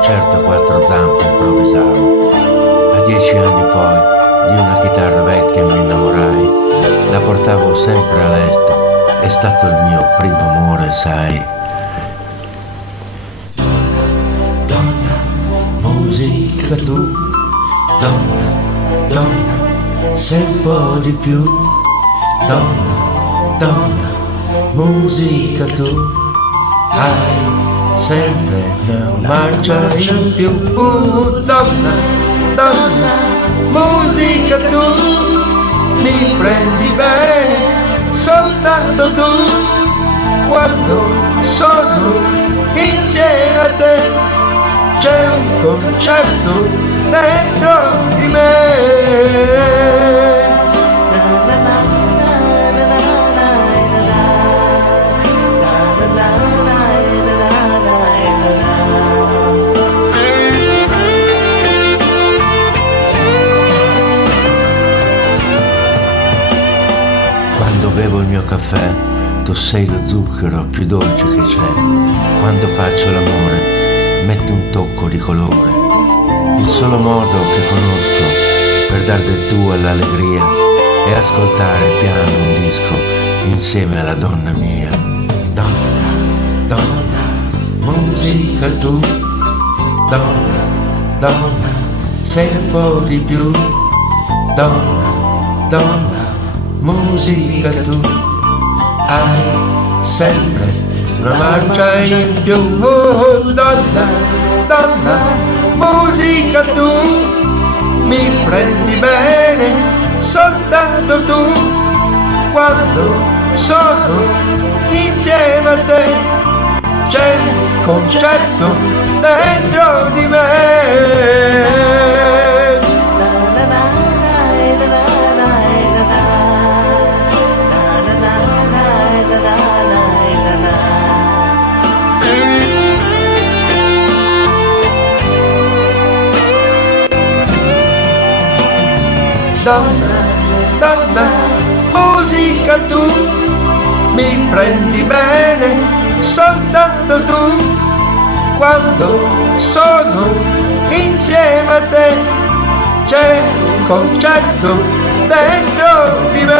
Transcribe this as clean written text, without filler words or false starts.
concerto a quattro zampe improvvisavo. A 10 anni poi di una chitarra vecchia mi innamorai. La portavo sempre a letto, è stato il mio primo amore, sai. Donna, musica tu, donna, donna, sei un po' di più. Donna, donna, musica tu, hai sempre una marcia in più. Donna, donna, musica tu, mi prendi bene, soltanto tu, quando sono insieme a te, c'è un concerto dentro di me. Quando bevo il mio caffè, tu sei lo zucchero più dolce che c'è. Quando faccio l'amore, metti un tocco di colore. Il solo modo che conosco per dar del tuo all'allegria è ascoltare piano un disco insieme alla donna mia. Donna, donna, musica tu. Donna, donna, sei un po' di più. Donna, donna, musica tu, hai sempre una marcia in più. Donna, donna, musica tu, mi prendi bene, soltanto tu, quando sono insieme a te, c'è un concerto dentro di me. Donna, donna, musica tu, mi prendi bene, soltanto tu, quando sono insieme a te, c'è un concerto dentro di me.